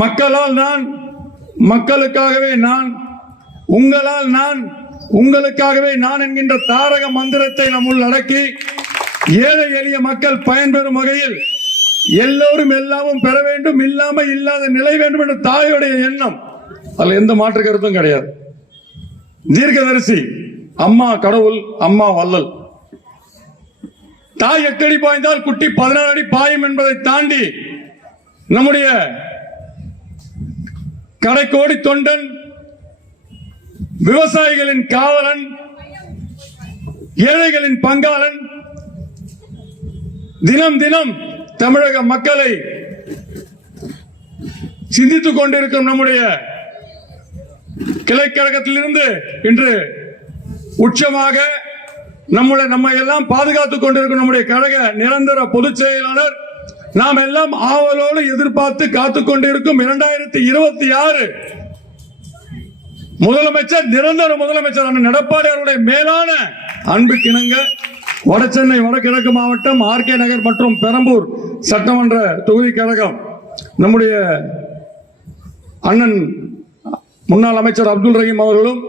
மக்களால் நான் மக்களுக்காகவே நான் உங்களால் நான் உங்களுக்காகவே நான் என்கின்ற தாரக மந்திரத்தை நம்முள் அடக்கி ஏழை எளிய மக்கள் பயன்பெறும் வகையில் எல்லோரும் எல்லாமும் பெற வேண்டும் இல்லாம இல்லாத நிலை வேண்டும் என்ற தாயுடைய எண்ணம். அதுல எந்த மாற்று கருத்தும் கிடையாது. தீர்க்கதரிசி அம்மா கடவுள் அம்மா வள்ளல். தாய் எட்டடி பாய்ந்தால் குட்டி பதினாறு அடி பாயும் என்பதை தாண்டி நம்முடைய கடைக்கோடி தொண்டன் விவசாயிகளின் காவலன் ஏழைகளின் பங்காளன் தினம் தினம் தமிழக மக்களை சிந்தித்துக் கொண்டிருக்கும் நம்முடைய கிளைக்கழகத்திலிருந்து இன்று உச்சமாக நம்மளை நம்மை எல்லாம் பாதுகாத்துக் கொண்டிருக்கும் நம்முடைய கழக நிரந்தர பொதுச் செயலாளர் நாம் எல்லாம் ஆவலோடு எதிர்பார்த்து காத்துக்கொண்டிருக்கும் இரண்டாயிரத்தி இருபத்தி ஆறு. முதலமைச்சர் நிரந்தர முதலமைச்சர் அண்ணன் எடப்பாடி அவருடைய மேலான அன்புக்கிணங்க வடசென்னை வடகிழக்கு மாவட்டம் ஆர்கே நகர் மற்றும் பெரம்பூர் சட்டமன்ற தொகுதி கழகம். நம்முடைய அண்ணன் முன்னாள் அமைச்சர் அப்துல் ரஹீம் அவர்களும்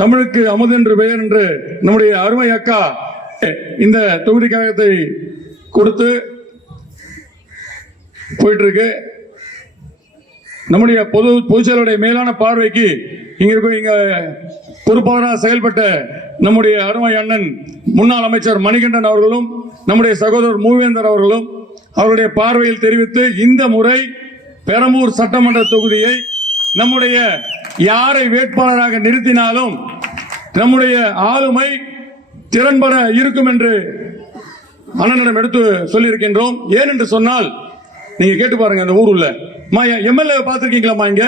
தமிழுக்கு அமுது என்று பெயர் என்று நம்முடைய அருமை அக்கா இந்த தொகுதி கழகத்தை கொடுத்து போயிட்டு இருக்கு நம்முடைய பொது பொதுச்செயலுடைய மேலான பார்வைக்கு இங்க இருக்கும் இங்க பொறுப்பாளராக செயல்பட்ட நம்முடைய அருமை அண்ணன் முன்னாள் அமைச்சர் மணிகண்டன் அவர்களும் நம்முடைய சகோதரர் மூவேந்தர் அவர்களும் அவருடைய பார்வையில் தெரிவித்து இந்த முறை பெரம்பூர் சட்டமன்ற தொகுதியை நம்முடைய யாரை வேட்பாளராக நிறுத்தினாலும் நம்முடைய ஆளுமை திறன்பட இருக்கும் என்று அண்ணனிடம் எடுத்து சொல்லியிருக்கின்றோம். ஏன் என்று சொன்னால் நீங்க கேட்டு பாருங்க அந்த ஊருள்ள. எம்எல்ஏ பார்த்துருக்கீங்களாம்மா இங்க?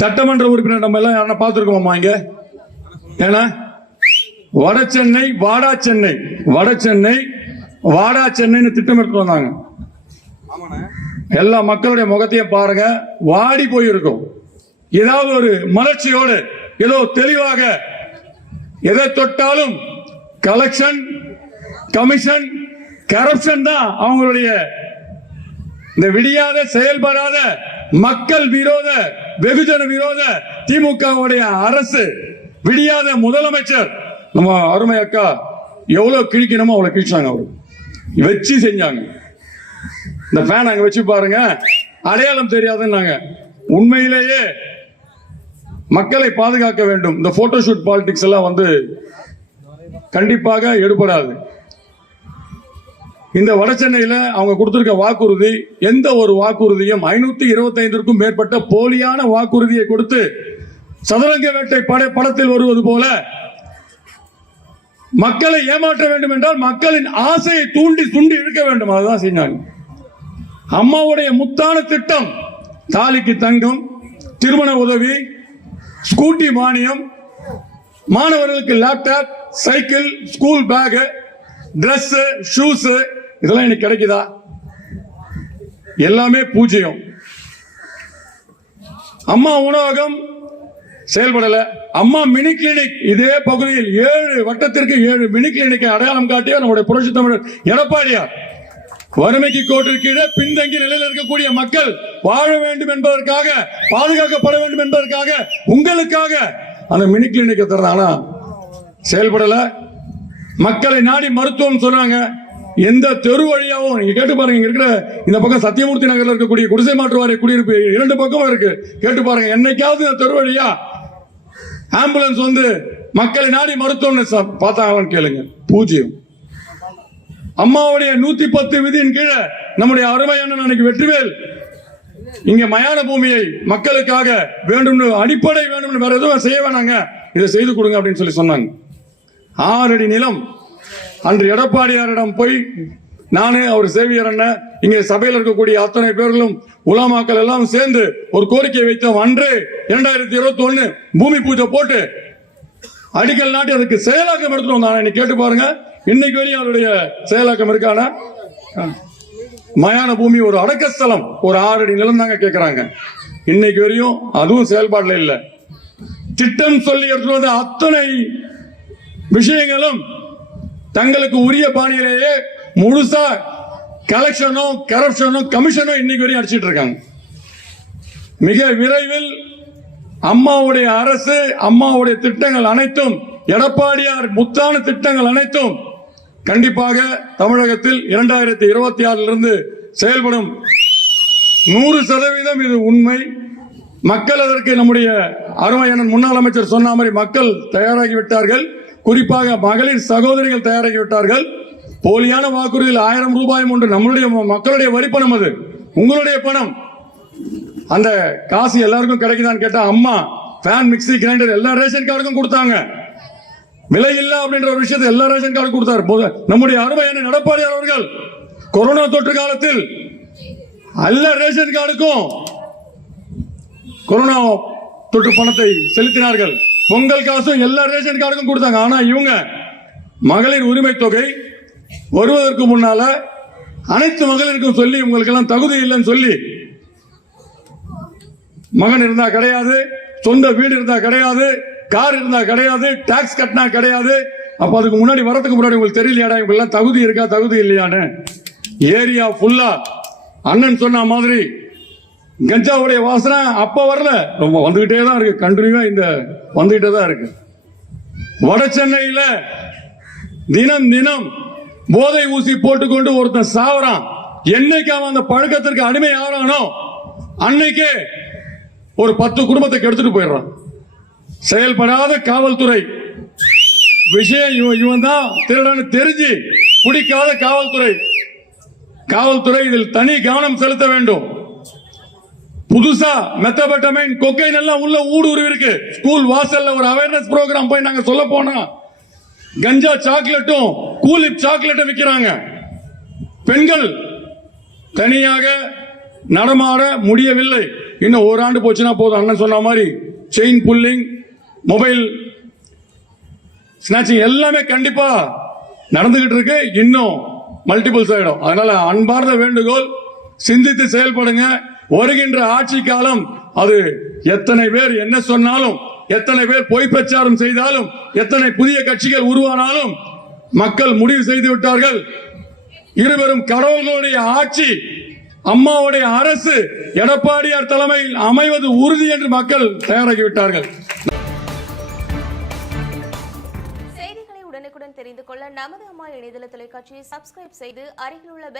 சட்டமன்ற உறுப்பினர் நம்ம எல்லாம் யாரா பார்த்திருக்கோமா இங்க? ஏன்னா வட சென்னை வாடா சென்னை. வட சென்னை வாடா சென்னைன்னு திட்டம் எடுத்து வந்தாங்க. எல்லா மக்களுடைய முகத்தையும் பாருங்க வாடி போயிருக்கும். ஏதாவது ஒரு மலர்ச்சியோடு ஏதோ தெளிவாக எதை தொட்டாலும் கலெக்ஷன் கமிஷன் கரப்ஷன் தான் அவங்களுடைய இந்த விடியாத செயல்படாத மக்கள் விரோத வெகுஜன விரோத திமுகவுடைய அரசு விடியாத முதலமைச்சர் நம்ம அருமை அக்கா எவ்வளவு கிழிக்கணுமோ அவ்வளவு கிழிச்சாங்க அவரு. வச்சு செஞ்சாங்க. இந்த ஃபேன் அங்க வச்சு பாருங்க. அடையாளம் தெரியாதுன்னாங்க. உண்மையிலேயே மக்களை பாதுகாக்க வேண்டும். இந்த போட்டோஷூட் பாலிடிக்ஸ் எல்லாம் வந்து கண்டிப்பாக எடுபடாது. இந்த வட சென்னையில் அவங்க கொடுத்துருக்க வாக்குறுதி எந்த ஒரு வாக்குறுதியும் ஐநூத்தி இருபத்தைந்திற்கும் மேற்பட்ட போலியான வாக்குறுதியை கொடுத்து சதுரங்க வேட்டை பட படத்தில் வருவது போல மக்களை ஏமாற்ற வேண்டும் என்றால் மக்களின் ஆசையை தூண்டி துண்டி இழுக்க வேண்டும். அதுதான் செய்தாங்க அம்மாவுடைய முத்தான திட்டம் தாலிக்கு தங்கம் திருமண உதவி ஸ்கூட்டி மானியம் மாணவர்களுக்கு laptop cycle school bag dress shoes இதெல்லாம் எனக்கு கிடைக்குதா? எல்லாமே பூஜ்ஜியம். அம்மா உணவகம் செயல்படல. அம்மா மினி கிளினிக் இதே பகுதியில் ஏழு வட்டத்திற்கு ஏழு மினி கிளினிக்கை அடையாளம் காட்டிய நம்முடைய புரட்சி தமிழர் எடப்பாடியார். வறுமைக்கு கோட்டிற்கீழே பின்தங்கி பின்தங்கிய நிலையில் இருக்கக்கூடிய மக்கள் வாழ வேண்டும் என்பதற்காக பாதுகாக்கப்பட வேண்டும் என்பதற்காக உங்களுக்காக அந்த மினி கிளினிக்கை தர்றானா செயல்படல. மக்களை நாடி மருத்துவம் சொன்னாங்க. எந்த தெரு வழியாகவும் நீங்க கேட்டு பாருங்க இங்க இருக்கிற இந்த பக்கம் சத்தியமூர்த்தி நகர்ல இருக்கக்கூடிய குடிசை மாற்று வாரிய குடியிருப்பு இரண்டு பக்கமும் இருக்கு. கேட்டு பாருங்க என்னைக்காவது இந்த தெரு வழியா ஆம்புலன்ஸ் வந்து மக்களை நாடி மருத்துவம் ச- பார்த்தாங்களான்னு கேளுங்க. பூஜ்ஜியம். அம்மாவுடைய நூத்தி பத்து விதியின் கீழே நம்முடைய அருமை அண்ணன் அன்னைக்கு வெற்றிவேல் இங்க மயான பூமியை மக்களுக்காக வேண்டும் அடிப்படை வேண்டும் வேற எதுவும் செய்ய வேணாங்க. இதை செய்து கொடுங்க அப்படின்னு சொல்லி சொன்னாங்க. ஆறு அடி நிலம் அன்று எடப்பாடியாரிடம் போய் நானே அவர் சேவியர் என்ன இங்கே சபையில் இருக்கக்கூடிய அத்தனை பேர்களும் உலமாக்கள் எல்லாம் சேர்ந்து ஒரு கோரிக்கை வைத்தோம். அன்று இரண்டாயிரத்தி இருபத்தி ஒன்னு பூமி பூஜை போட்டு அடிக்கல் நாட்டி அதுக்கு செயலாக்கம் எடுத்துட்டு வந்தாங்க. கேட்டு பாருங்க. இன்னைக்கு வரையும் அவருடைய செயலாக்கம் இருக்கானா? மயான பூமி ஒரு அடக்கஸ்தலம். ஒரு ஆறு அடி நிலம் தாங்க கேட்கிறாங்க இன்னைக்கு வரையும் அதுவும் செயல்பாடுல இல்லை. திட்டம் சொல்லி எடுத்துட்டு வந்த அத்தனை விஷயங்களும் தங்களுக்கு உரிய பாணியிலேயே முழுசா கலெக்ஷனும் கரப்ஷனும் கமிஷனும் இன்னைக்கு வரையும் அடிச்சிட்டு இருக்காங்க. மிக விரைவில் அம்மாவுடைய அரசு அம்மாவுடைய திட்டங்கள் அனைத்தும் எடப்பாடியார் முத்தான திட்டங்கள் அனைத்தும் கண்டிப்பாக தமிழகத்தில் இரண்டாயிரத்தி இருபத்தி ஆறிலிருந்து செயல்படும். நூறு சதவீதம் இது உண்மை. மக்கள் அதற்கு நம்முடைய அருமையான முன்னாள் அமைச்சர் சொன்ன மாதிரி மக்கள் தயாராகி விட்டார்கள். குறிப்பாக மகளிர் சகோதரிகள் தயாராகி விட்டார்கள். போலியான வாக்குறுதியில் ஆயிரம் ரூபாயும் உண்டு. நம்மளுடைய மக்களுடைய வரி பணம் அது. உங்களுடைய பணம். அந்த காசு எல்லாருக்கும் கிடைக்குதான்னு கேட்டா அம்மா ஃபேன் மிக்ஸி கிரைண்டர் எல்லா ரேஷன் கார்டுக்கும் கொடுத்தாங்க. விலை இல்ல அப்படின்ற ஒரு விஷயத்தை எல்லா ரேஷன் கார்டு கொடுத்தார். போது நம்முடைய என்ன நடப்பாடியார் அவர்கள் கொரோனா தொற்று காலத்தில் எல்லா ரேஷன் கார்டுக்கும் கொரோனா தொற்று பணத்தை செலுத்தினார்கள். பொங்கல் காசும் எல்லா ரேஷன் கார்டுக்கும் கொடுத்தாங்க. ஆனா இவங்க மகளிர் உரிமை தொகை வருவதற்கு முன்னால அனைத்து மகளிருக்கும் சொல்லி உங்களுக்கு எல்லாம் தகுதி இல்லைன்னு சொல்லி மகன் இருந்தா கிடையாது சொந்த வீடு இருந்தா கிடையாது கார் இருந்தா கிடையாது டாக்ஸ் கட்டினா கிடையாது. அப்ப அதுக்கு முன்னாடி வரதுக்கு முன்னாடி உங்களுக்கு தெரியலையாடா இவங்க எல்லாம் தகுதி இருக்கா தகுதி இல்லையான்னு. ஏரியா ஃபுல்லா அண்ணன் சொன்ன மாதிரி கஞ்சாவுடைய வாசனை அப்ப வரல. ரொம்ப வந்துகிட்டே தான் இருக்கு. கண்டினியூவா இந்த வந்துகிட்டே தான் இருக்கு. வட சென்னையில தினம் தினம் போதை ஊசி போட்டுக்கொண்டு ஒருத்தன் சாவறான். என்னைக்கு அவன் அந்த பழக்கத்திற்கு அடிமை ஆகிறானோ அன்னைக்கே ஒரு பத்து குடும்பத்தை கெடுத்துட்டு போயிடுறான். செயல்படாத காவல்துறை. விஷயம் இவன் இவன் தான் திருடன்னு தெரிஞ்சு பிடிக்காத காவல்துறை. காவல்துறை இதில் தனி கவனம் செலுத்த வேண்டும். புதுசா மெத்தபட்டமைன் கொக்கைன் எல்லாம் உள்ள ஊடுருவி இருக்கு. ஸ்கூல் வாசல்ல ஒரு அவேர்னஸ் ப்ரோக்ராம் போய் நாங்க சொல்ல போனா கஞ்சா சாக்லேட்டும் கூலிப் சாக்லேட்டும் விற்கிறாங்க பெண்கள் தனியாக நடமாட முடியவில்லை. இன்னும் ஓராண்டு போச்சுன்னா போதும். அண்ணன் சொன்ன மாதிரி செயின் புல்லிங் மொபைல் ஸ்னாச்சிங் எல்லாமே கண்டிப்பா நடந்துகிட்டு இருக்கு. இன்னும் மல்டிபிள்ஸ் ஆயிடும். அதனால அன்பார்ந்த வேண்டுகோள் சிந்தித்து செயல்படுங்க. வருகின்ற ஆட்சி காலம் அது எத்தனை பேர் என்ன சொன்னாலும் எத்தனை பேர் பொய் பிரச்சாரம் செய்தாலும் எத்தனை புதிய கட்சிகள் உருவானாலும் மக்கள் முடிவு செய்து விட்டார்கள். இருவரும் கடவுள்களுடைய ஆட்சி அம்மாவுடைய அரசு எடப்பாடியார் தலைமையில் அமைவது உறுதி என்று மக்கள் தயாராகிவிட்டார்கள். செய்திகளை உடனுக்குடன் தெரிந்து கொள்ள நமது அம்மா இணையதள தொலைக்காட்சியை சப்ஸ்கிரைப் செய்து அருகில் உள்ள